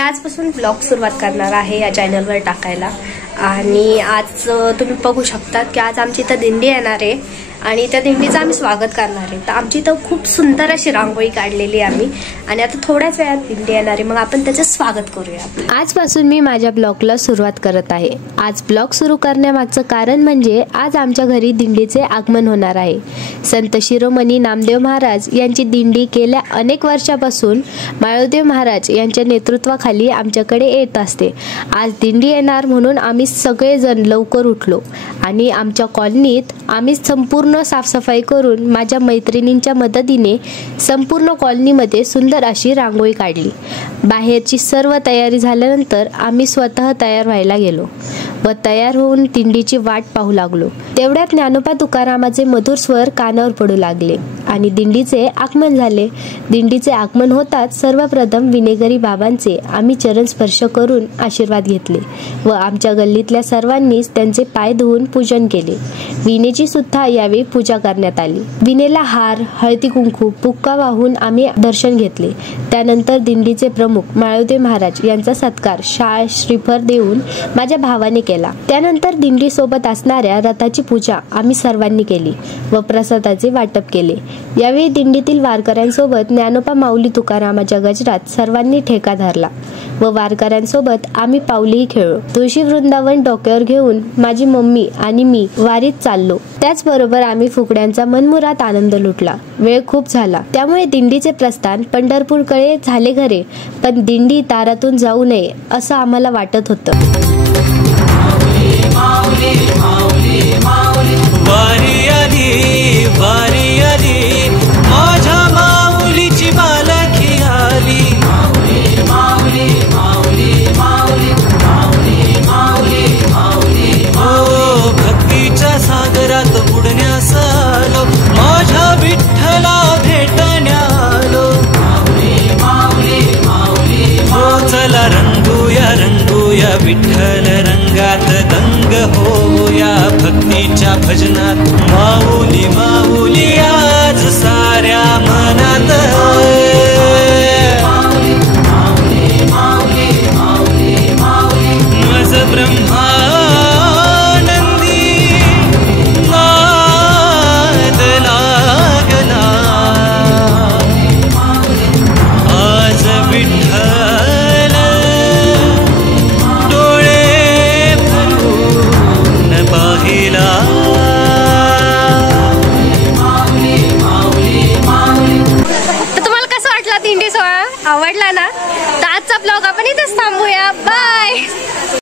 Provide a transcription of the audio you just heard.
आजपासून ब्लॉग सुरुवात करणार आहे या चॅनलवर टाकायला। आणि आज तुम्ही बघू शकता की आज आमची इथं दिंडी येणार आहे आणि त्या दिंडीचं आम्ही स्वागत करणार आहे। तर आमची इथं खूप सुंदर अशी रांगोळी काढलेली आम्ही आणि आता थोड्याच वेळात दिंडी येणार आहे, मग आपण त्याचं स्वागत करूया। आजपासून मी माझ्या ब्लॉगला सुरुवात करत आहे। आज ब्लॉग सुरू करण्यामागचं कारण म्हणजे आज आमच्या घरी दिंडीचे आगमन होणार आहे। संत शिरोमणी नामदेव महाराज यांची दिंडी गेल्या अनेक वर्षापासून माळोदेव महाराज यांच्या नेतृत्वाखाली आमच्याकडे येत असते। आज दिंडी येणार म्हणून आम्ही सगळेजण लवकर उठलो आणि आमच्या कॉलनीत आम्ही संपूर्ण साफसफाई करून माझ्या मैत्रिणींच्या मदतीने संपूर्ण कॉलनीमध्ये सुंदर अशी रांगोळी काढली। बाहेरची सर्व तयारी झाल्यानंतर आम्ही स्वतः तयार व्हायला गेलो व तयार होऊन दिंडीची वाट पाहू लागलो। तेवढ्यात ज्ञानोबा तुकारामाचे मधुर स्वर कानावर पडू लागले आणि दिंडीचे आगमन झाले। दिंडीचे आगमन होताच सर्वप्रथम विनेगरी बाबांचे आम्ही चरण स्पर्श करून आशीर्वाद घेतले व आमच्या गल्लीतल्या सर्वांनीच त्यांचे पाय धुवून पूजन केले। विनेची सुद्धा यावेळी पूजा करण्यात आली। विनेला हार, हळदी कुंकू, बुक्का वाहून आम्ही दर्शन घेतले। त्यानंतर दिंडीचे प्रमुख माळोदेव महाराज यांचा सत्कार शाळ श्रीफळ देऊन माझ्या भावाने केला। त्यानंतर दिंडी सोबत असणाऱ्या रथाची पूजा आम्ही सर्वांनी केली व प्रसादाचे वाटप केले। यावेळी दिंडीतील वारकऱ्यांसोबत ज्ञानोबा माऊली तुकारामाच्या गजरात सर्वांनी ठेका धरला व वारकऱ्यांसोबत आम्ही पावलीही खेळलो। तुळशी वृंदावन डोक्यावर घेऊन माझी मम्मी आणि मी वारीत चाललो। त्याचबरोबर आम्ही फुकड्यांचा मनमुराद आनंद लुटला। वेळ खूप झाला त्यामुळे दिंडीचे प्रस्थान पंढरपूरकडे झाले खरे, पण दिंडी दारातून जाऊ नये असं आम्हाला वाटत होतं। वारी आली, वारी आली, माझ्या माऊलीची पालखी आली। माऊली माऊली माऊली माऊली माऊली माऊली माऊली, हो भक्तीच्या सागरात बुडण्यास आलो, माझ्या विठ्ठला भेटण्यालो। माऊली माऊली माऊली, हो चला रंगूया विठ्ठल रंगात दंग होऊया भक्तीच्या भजनात। माऊली माऊली आज साऱ्या मनात, माऊली माऊली माऊली माऊली माऊली, मज ब्रह्मानंदी नाद लागला, आज विठ्ठल डोळे भरून पाहिला। तर तुम्हाला कसं वाटलं दिंडी सोहळा? आवडला ना? तर आजचा ब्लॉग आपण इथेच थांबूया। बाय।